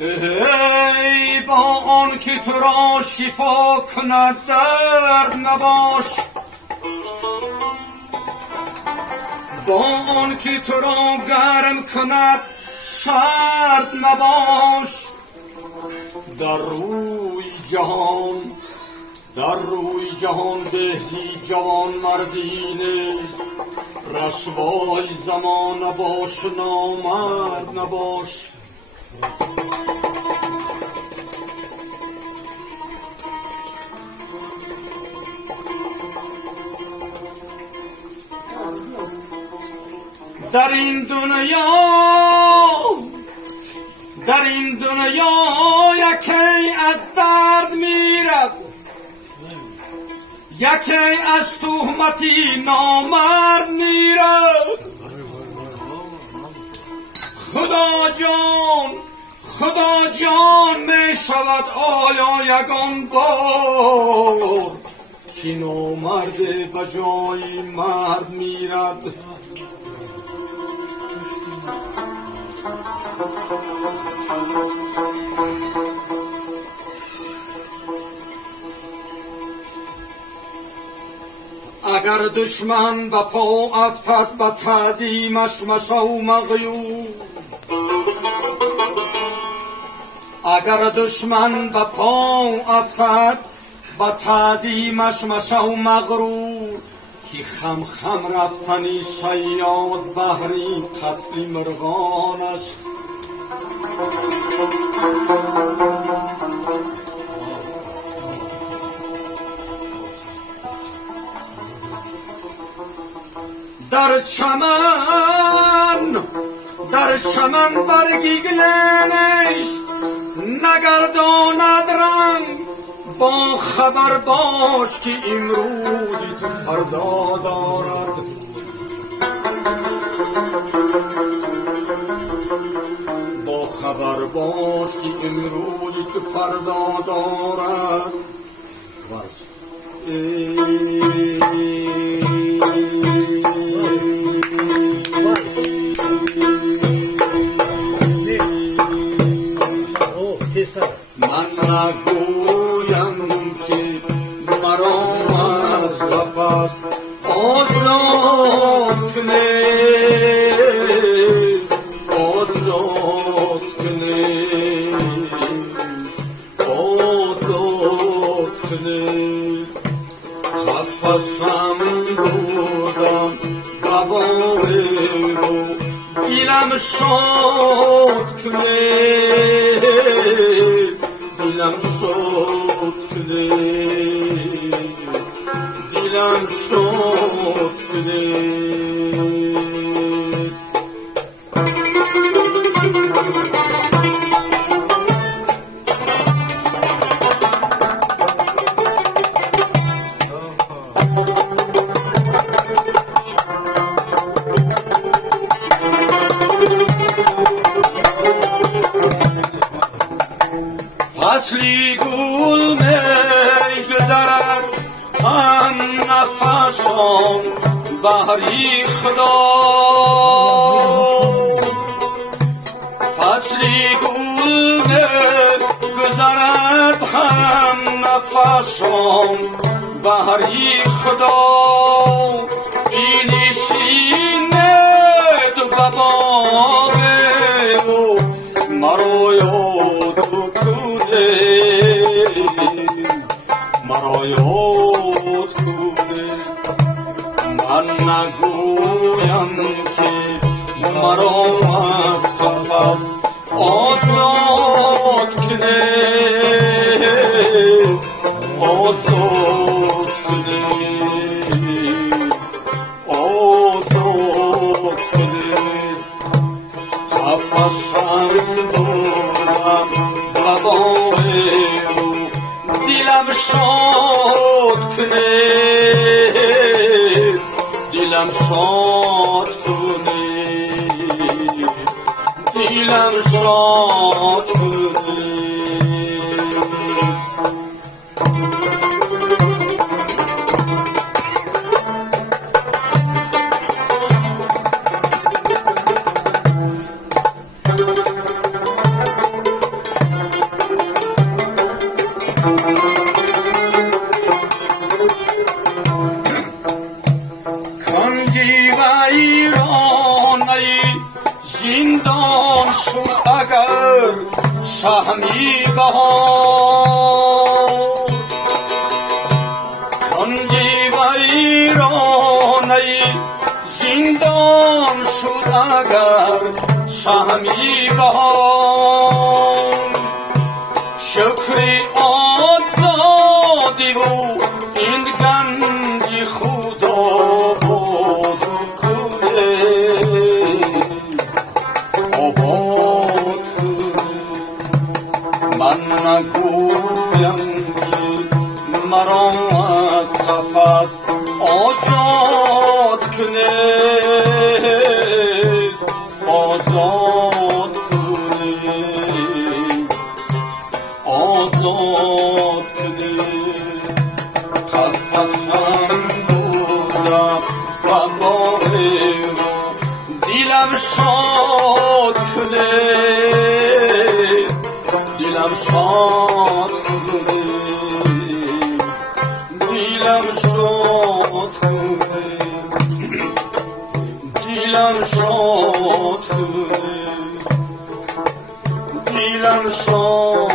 ای با آن که تو را شفا کند درد نباش، با آن که تو را گرم کند سرد نباش. در روی جهان بهی جوان مردینه، رسوای زمان باش نامرد نباش. در این دنیا یکی از درد میرد، یکی از تهمتی نامرد میرد. خدا جان می شود آیا یگان بار، که نامرد به جای مرد میرد. اگر دشمن به پا افتد به تعظیمش مشو مغیور، اگر دشمن به پا افتد به تعظیمش مشو مغرور، که خم رفتنی شیاد بهری قتل مرغانش. در چمن برگی گل نیست، نگرداند رنگ. با خبر باش که امروزی تو فردا دارد. با خبر باش که امروزی تو فردا دارد. من نگویم که مرا از قفس آزاد کنه، آزاد کنه، آزاد کنه. قفسم بودم بباره رو دیلم شاد کنه، دیلم شاد کنه، دیلم شاد کنه. فصلی گل میگذرد هم نفسان بهری خدا، فصلی گل میگذرد هم نفسان بهری خدا. اینی شینه دو بباره و مرا یاد مرا یاد کنه. من نگویم که مرا از قفس آزاد کنه، آزاد کنه، آزاد کنه. قفسم دورم بباره دیلم شاد کنه، دیلم شاد کنه، دیلم شاد کنه. زندان شد اگر شهمی بهار کنگی و ایرانی زندان شد اگر شهمی بهار شکری آزادی و این گنجی خدا آباد کنه آباد کنه من نگویم که مرا از قفس آزاد کنه آزاد کنه آزاد کنه قفسم بودم و باره رو دیلم شاد کنه دیلم شاد کنه دیلم شاد کنه دیلم شاد کنه دیلم شاد